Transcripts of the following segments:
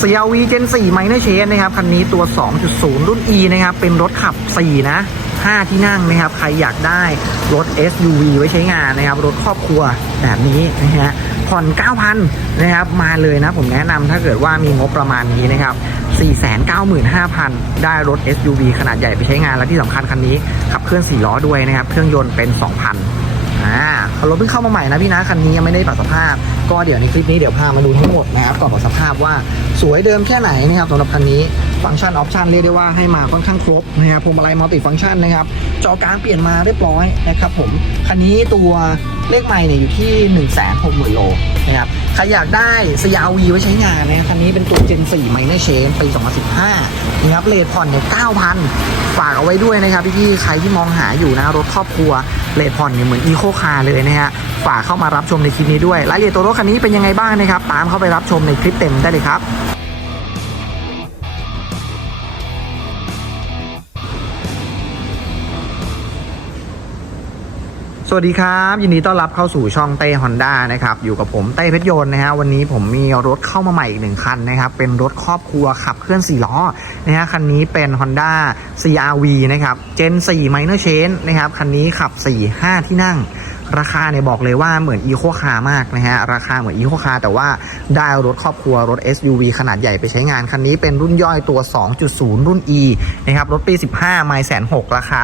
CRV Gen 4 Minor Change นะครับ คันนี้ตัว 2.0 รุ่น E นะครับ เป็นรถขับ 4 นะ 5 ที่นั่งนะครับ ใครอยากได้รถ SUV ไว้ใช้งานนะครับ รถครอบครัวแบบนี้นะฮะ ผ่อน 9,000 นะครับ มาเลยนะ ผมแนะนำถ้าเกิดว่ามีงบประมาณนี้นะครับ 495,000 ได้รถ SUV ขนาดใหญ่ไปใช้งาน และที่สำคัญคันนี้ขับเคลื่อน 4 ล้อด้วยนะครับ เครื่องยนต์เป็น 2,000 อ่ารถเพิ่งเข้ามาใหม่นะพี่นะคันนี้ยังไม่ได้ปรับสภาพ ก็เดี๋ยวในคลิปนี้เดี๋ยวพามาดูทั้งหมดนะครับก่อนปรับสภาพว่าสวยเดิมแค่ไหนนะครับสำหรับคันนี้ฟังก์ชันออปชันเรียกได้ว่าให้มาค่อนข้างครบนะครับพวงมาลัยมัลติฟังก์ชันนะครับจอกลางเปลี่ยนมาเรียบร้อยนะครับผมคันนี้ตัวเลขใหม่เนี่ยอยู่ที่1 6 0 0 0 0โลนะครับใครอยากได้ CRV ไว้ใช้งานนะคันนี้เป็นตัว Gen 4 Minor Change ปี 2015นะครับเลทผ่อนเนี่ย9,000 ฝากเอาไว้ด้วยนะครับพี่ๆใครที่มองหาอยู่นะรถครอบครัว เลทผ่อนเนี่ยเหมือนอีโคคาร์เลยนะฮะฝากเข้ามารับชมในคลิปนี้ด้วยรายละเอียดตัวรถคันนี้เป็นยังไงบ้างนะครับตามเข้าไปรับชมในคลิปเต็มได้เลยครับ สวัสดีครับ ยินดีต้อนรับเข้าสู่ช่องเต้ฮอนด้านะครับอยู่กับผมเต้เพชรยนต์นะฮะวันนี้ผมมีรถเข้ามาใหม่อีกหนึ่งคันนะครับเป็นรถครอบครัวขับเคลื่อน4ล้อนะฮะคันนี้เป็น Honda CRV นะครับ Gen 4 Minor Change นะครับคันนี้ขับ 4 5 ที่นั่ง ราคาเนี่ยบอกเลยว่าเหมือนอีโคคาร์มากนะฮะ ราคาเหมือนอีโคคาร์แต่ว่าได้รถครอบครัวรถ SUV ขนาดใหญ่ไปใช้งาน คันนี้เป็นรุ่นย่อยตัว 2.0 รุ่น E นะครับรถปี 15 ไม่แสนหกราคา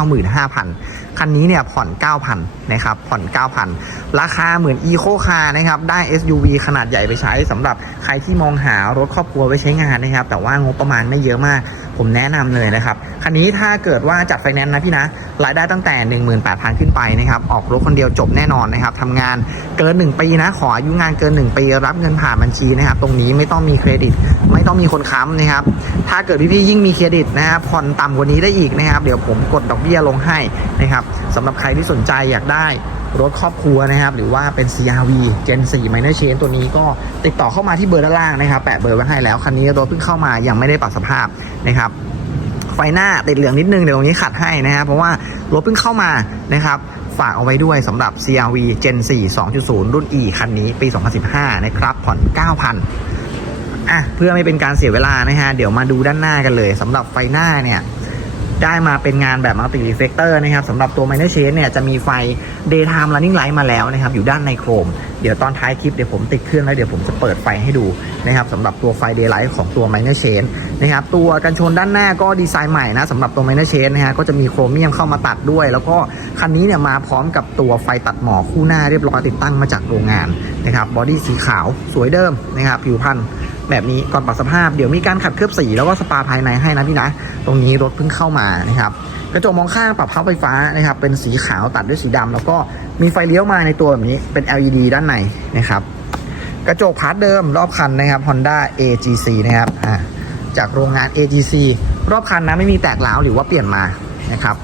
495,000 คันนี้เนี่ยผ่อน 9,000 นะครับผ่อน 9,000 ราคาเหมือน Eco Car นะครับได้ SUV ขนาดใหญ่ไปใช้สำหรับใครที่มองหารถครอบครัวไว้ใช้งานนะครับแต่ว่างบประมาณไม่เยอะมาก ผมแนะนำเลยนะครับ คันนี้ถ้าเกิดว่าจัดไฟแนนซ์นะพี่นะ รายได้ตั้งแต่ 18,000 ขึ้นไปนะครับ ออกรถคนเดียวจบแน่นอนนะครับทำงานเกิน 1 ปีนะ ขออายุงานเกิน 1 ปี รับเงินผ่านบัญชีนะครับ ตรงนี้ไม่ต้องมีเครดิต ไม่ต้องมีคนค้ำนะครับ ถ้าเกิดพี่ๆยิ่งมีเครดิตนะครับผ่อนต่ำกว่านี้ได้อีกนะครับ เดี๋ยวผมกดดอกเบี้ยลงให้นะครับสำหรับใครที่สนใจอยากได้ รถครอบครัวนะครับ หรือว่าเป็น CRV Gen 4 Minor Change ตัวนี้ก็ติดต่อเข้ามาที่เบอร์ด้านล่างนะครับ แปะเบอร์ไว้ให้แล้ว คันนี้รถเพิ่งเข้ามายังไม่ได้ปรับสภาพนะครับไฟหน้าติดเหลืองนิดนึงเดี๋ยวตรงนี้ขัดให้นะครับเพราะว่ารถเพิ่งเข้ามานะครับฝากเอาไว้ด้วยสำหรับ CRV Gen 4 2.0 รุ่น E คันนี้ปี 2015 นะครับ ผ่อน 9,000อะเพื่อไม่เป็นการเสียเวลานะฮะเดี๋ยวมาดูด้านหน้ากันเลยสำหรับไฟหน้าเนี่ย ได้มาเป็นงานแบบ multi reflector นะครับสำหรับตัว minor change เนี่ยจะมีไฟ daytime running light มาแล้วนะครับ อยู่ด้านในโครม เดี๋ยวตอนท้ายคลิปเดี๋ยวผมติดเครื่องแล้วเดี๋ยวผมจะเปิดไฟให้ดูนะครับสำหรับตัวไฟ daylight ของตัว minor change นะครับตัวกันชนด้านหน้าก็ดีไซน์ใหม่นะสำหรับตัว minor change นะฮะก็จะมีโครเมียมเข้ามาตัดด้วย แล้วก็คันนี้เนี่ยมาพร้อมกับตัวไฟตัดหมอกคู่หน้าเรียบร้อยติดตั้งมาจากโรงงานนะครับบอดี้สีขาวสวยเดิมนะครับผิวพรรณ แบบนี้ก่อนปรับสภาพเดี๋ยวมีการขัดเคลือบสีแล้วก็สปาภายในให้นะพี่นะ ตรงนี้รถเพิ่งเข้ามานะครับกระจกมองข้างปรับพับไฟฟ้านะครับเป็นสีขาวตัดด้วยสีดำแล้วก็มีไฟเลี้ยวมาในตัวแบบนี้เป็น LED ด้านในนะครับกระจกพาร์ทเดิมรอบคันนะครับ Honda AGC นะครับจากโรงงาน AGC รอบคันนะไม่มีแตกหลาวหรือว่าเปลี่ยนมานะครับ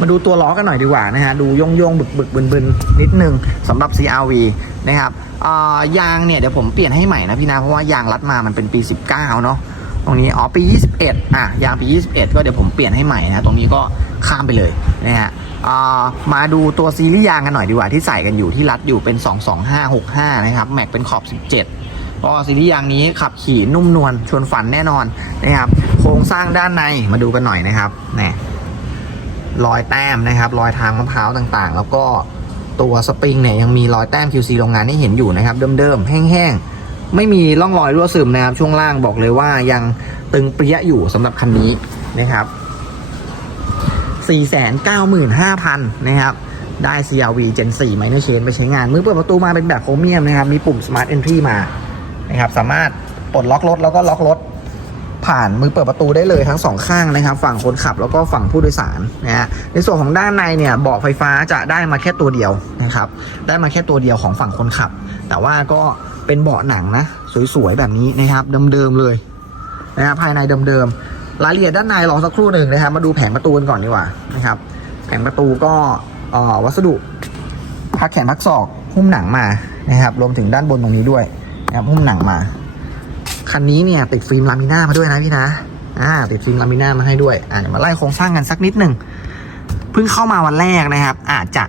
มาดูตัวล้อกันหน่อยดีกว่านะฮะดูโยงโยงบึกบึกบึนบึนนิดนึงสำหรับ CRV นะครับ ยางเนี่ยเดี๋ยวผมเปลี่ยนให้ใหม่นะพี่นะเพราะว่ายางรัดมามันเป็นปี 19 เนาะตรงนี้อ๋อปี 21 อะยางปี 21 ก็เดี๋ยวผมเปลี่ยนให้ใหม่นะตรงนี้ก็ข้ามไปเลยนะฮะมาดูตัวซีรีส์ยางกันหน่อยดีกว่าที่ใส่กันอยู่ที่รัดอยู่เป็น 22565 นะครับแม็กเป็นขอบ 17 ก็ซีรีส์ยางนี้ขับขี่นุ่มนวลชวนฝันแน่นอนนะครับโครงสร้างด้านในมาดูกันหน่อยนะครับนี่รอยแต้มนะครับ รอยทางมะพร้าวต่างๆ แล้วก็ ตัวสปริงเนี่ยยังมีรอยแต้ม QC โรงงานให้เห็นอยู่นะครับ เดิมๆ แห้งๆ ไม่มีร่องรอยรั่วซึมนะครับ ช่วงล่างบอกเลยว่ายังตึงเปรี้ยอยู่สำหรับคันนี้นะครับ 495,000 นะครับ ได้ CRV Gen 4 Minor Change ไปใช้งาน มือเปิดประตูมาเป็นแบบโครเมียมนะครับ มีปุ่ม Smart Entry มานะครับ สามารถปลดล็อกรถแล้วก็ล็อกรถ ผ่านมือเปิดประตูได้เลยทั้งสองข้างนะครับ ฝั่งคนขับแล้วก็ฝั่งผู้โดยสารนะฮะในส่วนของด้านในเนี่ยเบาะไฟฟ้าจะได้มาแค่ตัวเดียวนะครับ ได้มาแค่ตัวเดียวของฝั่งคนขับ แต่ว่าก็เป็นเบาะหนังนะ สวยๆแบบนี้นะครับเดิมๆเลยนะครับภายในเดิมๆรายละเอียดด้านในรอสักครู่หนึ่งนะครับ มาดูแผงประตูกันก่อนดีกว่านะครับ แผงประตูก็อ่อวัสดุพักแขนพักศอกหุ้มหนังมานะครับ รวมถึงด้านบนตรงนี้ด้วยนะครับหุ้มหนังมา คันนี้เนี่ยติดฟิล์มลามิน่ามาด้วยนะพี่นะอ่าติดฟิล์มลามิน่ามาให้ด้วยอ่าเดี๋ยวมาไล่โครงสร้างกันสักนิดหนึ่งเพิ่งเข้ามาวันแรกนะครับ อาจจะ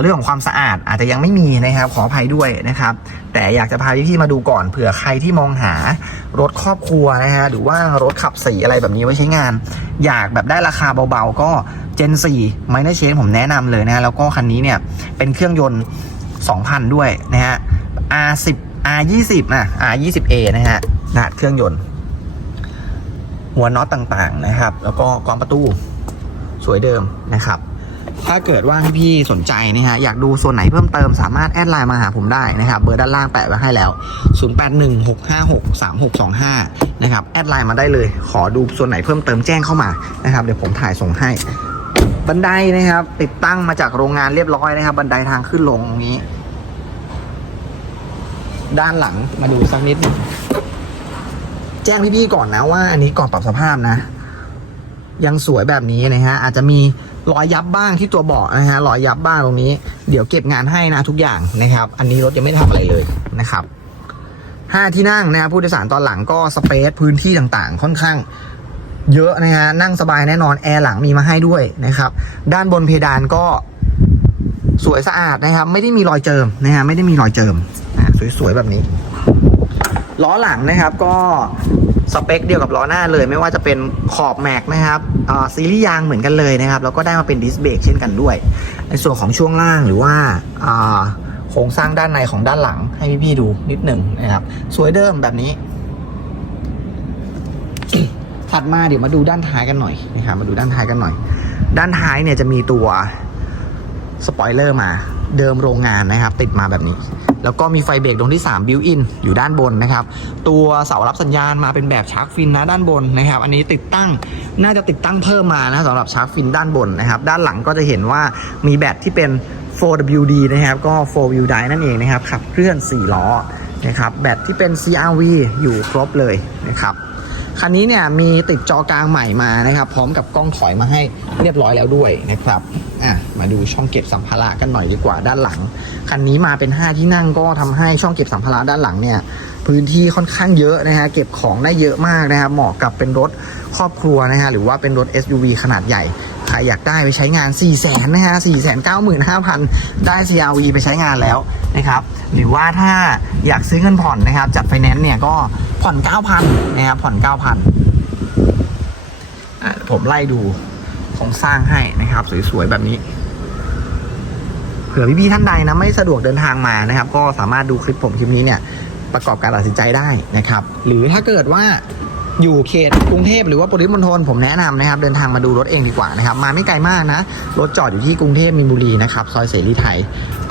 เรื่องของความสะอาดอาจจะยังไม่มีนะครับขออภัยด้วยนะครับ แต่อยากจะพาพี่ๆมาดูก่อนเผื่อใครที่มองหารถครอบครัวนะฮะหรือว่ารถขับสีอะไรแบบนี้ไว้ใช้งาน อยากแบบได้ราคาเบาๆ ก็ Gen 4 Minor Change ผมแนะนำเลยนะฮะแล้วก็คันนี้เนี่ยเป็นเครื่องยนต์ 2,000 ด้วยนะฮะ R10 R20 นะ R20A นะฮะ รหัสเครื่องยนต์ หัวน็อตต่างๆนะครับ แล้วก็กรองประตูสวยเดิมนะครับ ถ้าเกิดว่าพี่สนใจนะฮะอยากดูส่วนไหนเพิ่มเติมสามารถแอดไลน์มาหาผมได้นะครับเบอร์ด้านล่างแปะไว้ให้แล้ว 0816563625 นะครับแอดไลน์มาได้เลย ขอดูส่วนไหนเพิ่มเติมแจ้งเข้ามานะครับเดี๋ยวผมถ่ายส่งให้บันไดนะครับ ติดตั้งมาจากโรงงานเรียบร้อยนะครับ บันไดทางขึ้นลงตรงนี้ ด้านหลังมาดูสักนิดหนึ่ง แจ้งพี่ๆก่อนนะว่าอันนี้ก่อนปรับสภาพนะ ยังสวยแบบนี้นะฮะอาจจะมีรอยยับบ้างที่ตัวเบาะนะฮะรอยยับบ้างตรงนี้ เดี๋ยวเก็บงานให้นะทุกอย่างนะครับ อันนี้รถยังไม่ทำอะไรเลยนะครับห้าที่นั่งนะครับผู้โดยสารตอนหลังก็สเปซพื้นที่ต่างๆ ค่อนข้างเยอะนะฮะนั่งสบายแน่นอนแอร์หลังมีมาให้ด้วยนะครับ ด้านบนเพดานก็สวยสะอาดนะครับ ไม่ได้มีรอยเจิมนะฮะไม่ได้มีรอยเจิมอะสวยๆแบบนี้ ล้อหลังนะครับก็สเปคเดียวกับล้อหน้าเลย ไม่ว่าจะเป็นขอบแม็กนะครับซีรีส์ยางเหมือนกันเลยนะครับ แล้วก็ได้มาเป็นดิสเบรกเช่นกันด้วย ในส่วนของช่วงล่างหรือว่าอ่าโครงสร้างด้านในของด้านหลังให้พี่ๆดูนิดหนึ่งนะครับ สวยเดิมแบบนี้ ถัดมาเดี๋ยวมาดูด้านท้ายกันหน่อยนะครับมาดูด้านท้ายกันหน่อย ด้านท้ายเนี่ยจะมีตัวสปอยเลอร์มาเดิมโรงงานนะครับ ติดมาแบบนี้ แล้วก็มีไฟเบรกดวงที่3บิวอินอยู่ด้านบนนะครับ ตัวเสารับสัญญาณมาเป็นแบบชาร์กฟินนะด้านบนนะครับ อันนี้ติดตั้งน่าจะติดตั้งเพิ่มมานะสำหรับชาร์กฟินด้านบนนะครับ ด้านหลังก็จะเห็นว่ามีแบตที่เป็น 4WD นะครับ ก็ 4 wheel drive นั่นเองนะครับขับเคลื่อน 4 ล้อนะครับ แบตที่เป็น CRV อยู่ครบเลยนะครับ คันนี้เนี่ยมีติดจอกลางใหม่มานะครับ พร้อมกับกล้องถอยมาให้เรียบร้อยแล้วด้วยนะครับอะมาดูช่องเก็บสัมภาระกันหน่อยดีกว่าด้านหลัง คันนี้มาเป็น 5 ที่นั่งก็ทำให้ช่องเก็บสัมภาระด้านหลังเนี่ยพื้นที่ค่อนข้างเยอะนะฮะเก็บของได้เยอะมากนะครับเหมาะกับเป็นรถครอบครัวนะฮะหรือว่าเป็นรถ SUV ขนาดใหญ่ ใครอยากได้ไปใช้งาน 4 0 0แสนนะฮะ4 9 5 0 0 0 ได้ CRV ไปใช้งานแล้วนะครับหรือว่าถ้าอยากซื้อเงินผ่อนนะครับจัดไฟแนนซ์เนี่ยก็ผ่อน 9,000นะครับผ่อน 9,000ผมไล่ดูโครงสร้างให้นะครับ สวยๆแบบนี้เผื่อพี่ๆท่านใดนะไม่สะดวกเดินทางมานะครับ ก็สามารถดูคลิปผมคลิปนี้เนี่ยประกอบการตัดสินใจได้นะครับ หรือถ้าเกิดว่า อยู่เขตกรุงเทพหรือว่าปริมณฑลผมแนะนำนะครับ เดินทางมาดูรถเองดีกว่านะครับ มาไม่ไกลมากนะ รถจอดอยู่ที่กรุงเทพมีนบุรีนะครับ ซอยเสรีไทย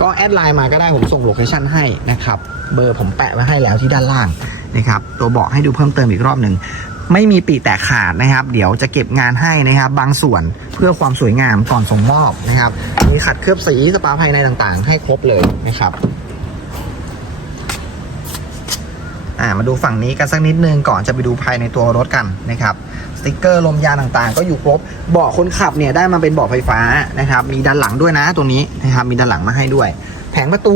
ก็แอดไลน์มาก็ได้ผมส่งโลเคชั่นให้นะครับ เบอร์ผมแปะไว้ให้แล้วที่ด้านล่างนะครับ ตัวเบาะให้ดูเพิ่มเติมอีกรอบหนึ่งไม่มีปีแตกขาดนะครับ เดี๋ยวจะเก็บงานให้นะครับ บางส่วนเพื่อความสวยงามก่อนส่งมอบนะครับ มีขัดเคลือบสีสปาภายในต่างๆ ให้ครบเลยนะครับ อ่ามาดูฝั่งนี้กันสักนิดนึงก่อนจะไปดูภายในตัวรถกันนะครับสติกเกอร์ลมยางต่างๆ ก็อยู่ครบเบาะคนขับเนี่ยได้มาเป็นเบาะไฟฟ้านะครับ มีด้านหลังด้วยนะตรงนี้นะครับมีด้านหลังมาให้ด้วย แผงประตู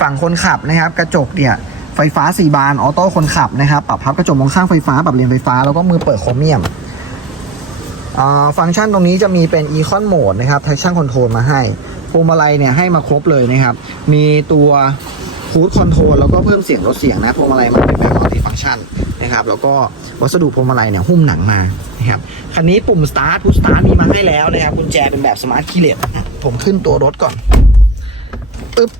ฝั่งคนขับนะครับ กระจกเนี่ยไฟฟ้า 4 บานออโต้คนขับนะครับปรับพับกระจกมองข้างไฟฟ้าปรับเลนไฟฟ้าแล้วก็มือเปิดโครเมียมอ่าฟังก์ชันตรงนี้จะมีเป็น Econ Mode นะครับ Traction Control มาให้พวงมาลัยเนี่ยให้มาครบเลยนะครับ มีตัว คูดคอนโทรลแล้วก็เพิ่มเสียงลดเสียงนะพวงมาลัยมันเป็นแบบมัลติฟังก์ชันนะครับแล้วก็วัสดุพวงมาลัยเนี่ยหุ้มหนังมานะครับคันนี้ปุ่มสตาร์ทพุชสตาร์ทมีมาให้แล้วนะครับกุญแจเป็นแบบสมาร์ทคีย์เลสผมขึ้นตัวรถก่อนปึ๊บ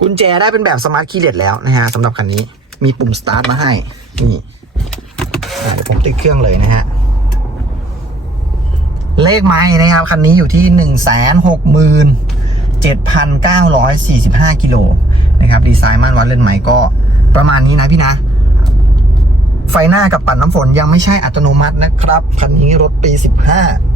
กุญแจได้เป็นแบบสมาร์ทคีย์เลสแล้วนะฮะสำหรับคันนี้มีปุ่มสตาร์ทมาให้นี่เดี๋ยวผมติดเครื่องเลยนะฮะเลขไม้นะครับคันนี้อยู่ที่หนึ่งแสนหกหมื่น เจ็ดพันเก้าร้อยสี่สิบห้ากิโลนะครับดีไซน์ม่านวัดเลนไหม่ก็ประมาณนี้นะพี่นะ ไฟหน้ากับปัดน้ำฝนยังไม่ใช่อัตโนมัตินะครับคันนี้รถปี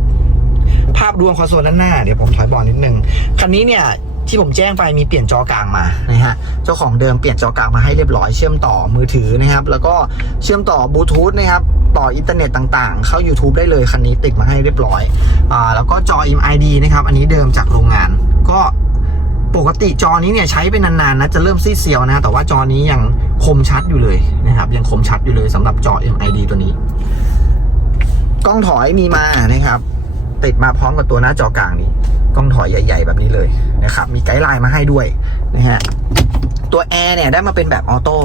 15 ภาพรวมคอนโซลด้านหน้า เดี๋ยวผมถอยบอลนิดนึง คันนี้เนี่ยที่ผมแจ้งไปมีเปลี่ยนจอกลางมานะฮะ เจ้าของเดิมเปลี่ยนจอกลางมาให้เรียบร้อยเชื่อมต่อมือถือนะครับ แล้วก็เชื่อมต่อบลูทูธนะครับ ต่ออินเทอร์เน็ตต่างๆ เข้า YouTube ได้เลยคันนี้ติดมาให้เรียบร้อยอ่าแล้วก็จอ MID นะครับ อันนี้เดิมจากโรงงาน ก็ปกติจอนี้เนี่ยใช้ไปนานๆนะจะเริ่มซีดเซียวนะ แต่ว่าจอนี้ยังคมชัดอยู่เลยนะครับ ยังคมชัดอยู่เลยสำหรับจอ MID ตัวนี้ กล้องถอยมีมานะครับ ติดมาพร้อมกับตัวหน้าจอกลางนี้ กล้องถอยใหญ่ ๆ แบบนี้เลยนะครับ มีไกด์ไลน์มาให้ด้วยนะฮะ ตัวแอร์เนี่ยได้มาเป็นแบบออโต้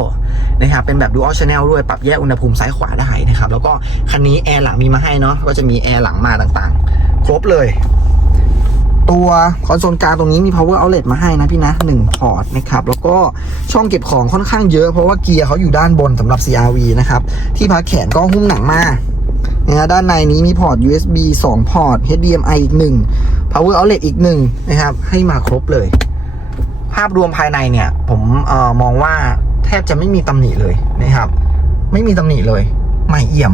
นะครับเป็นแบบ dual channel ด้วยปรับแยกอุณหภูมิซ้ายขวาได้นะครับแล้วก็คันนี้แอร์หลังมีมาให้เนาะก็จะมีแอร์หลังมาต่างๆ ครบเลย ตัวคอนโซลกลางตรงนี้มี power outlet มาให้นะพี่นะ1พอร์ตนะครับแล้วก็ช่องเก็บของค่อนข้างเยอะเพราะว่าเกียร์เขาอยู่ด้านบนสำหรับ CRV นะครับที่พักแขนก็หุ้มหนังมานะด้านในนี้มีพอร์ต USB 2 พอร์ต HDMI อีก 1 power outlet อีก1นะครับให้มาครบเลยาพรวมภายในเนี่ย ผมออมองว่าแทบจะไม่มีตำหนิเลยนะครับ ไม่มีตำหนิเลยใหม่เอี่ยม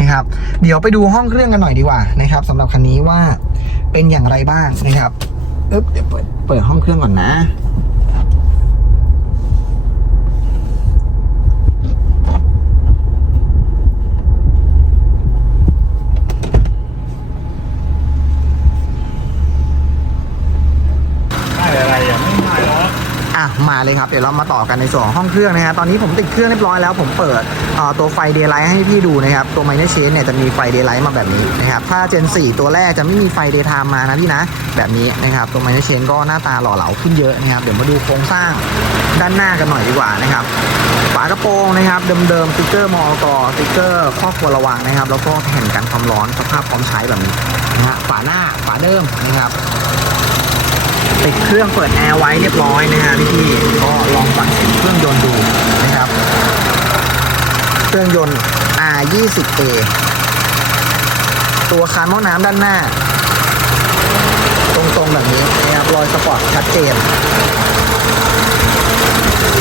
นะครับ เดี๋ยวไปดูห้องเครื่องกันหน่อยดีกว่านะครับสำหรับคันนี้ว่าเป็นอย่างไรบ้างนะครับเอ๊บเดี๋ยวเปิดเปิดห้องเครื่องก่อนนะ ได้อะไรอะไม่มาแล้ว อะ มาเลยครับ เดี๋ยวเรามาต่อกันในส่วนของห้องเครื่องนะฮะตอนนี้ผมติดเครื่องเรียบร้อยแล้วผมเปิดตัวไฟเดย์ไลท์ให้พี่ดูนะครับ ตัวไมเนอร์เชนเนี่ยจะมีไฟเดย์ไลท์มาแบบนี้นะครับ ถ้าเจน 4 ตัวแรกจะไม่มีไฟเดย์ไทม์มานะพี่นะ แบบนี้นะครับ ตัวไมเนอร์เชนก็หน้าตาหล่อเหลาขึ้นเยอะนะครับ เดี๋ยวมาดูโครงสร้างด้านหน้ากันหน่อยดีกว่านะครับ ฝากระโปรงนะครับเดิมๆสติ๊กเกอร์มอกสติ๊กเกอร์ข้อควรระวังนะครับ แล้วก็แผ่นกันความร้อนสภาพพร้อมใช้แบบนี้นะฮะฝาหน้าฝาเดิมนะครับ ติดเครื่องเปิดแอร์ไว้เรียบร้อยนะฮะพี่พี่ๆก็ลองฟังเสียงเครื่องยนต์ดูนะครับ เครื่องยนต์ R20A ตัวคานหม้อน้ำด้านหน้า ตรงๆแบบนี้นะครับรอยสปอร์ตชัดเจน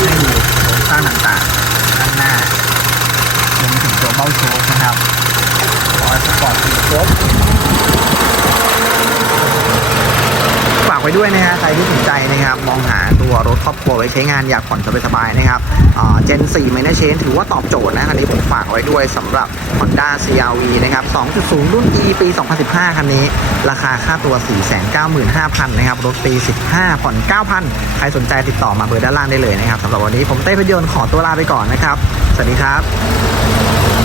ให้ดูโครงสร้างต่างๆด้านหน้ารวมถึงตัวเบ้าโชคนะครับรอยสปอร์ตครบ ฝากไว้ด้วยนะฮะใครที่สนใจนะครับ มองหาตัวรถครอบครัวไว้ใช้งานอยากผ่อนสบายๆนะครับเจน4 m a n เชนถือว่าตอบโจทย์นะคันนี้ผมฝากไว้ด้วยสำหรับ Honda CRV นะครับ 2.0 รุ่น E ปี 2015 คันนี้ ราคาค่าตัว 495,000 นะครับ รถปี 15 ผ่อน 9,000 ใครสนใจติดต่อมาเบอร์ด้านล่างได้เลยนะครับสำหรับวันนี้ผมเต้พยนต์ขอตัวลาไปก่อนนะครับ สวัสดีครับ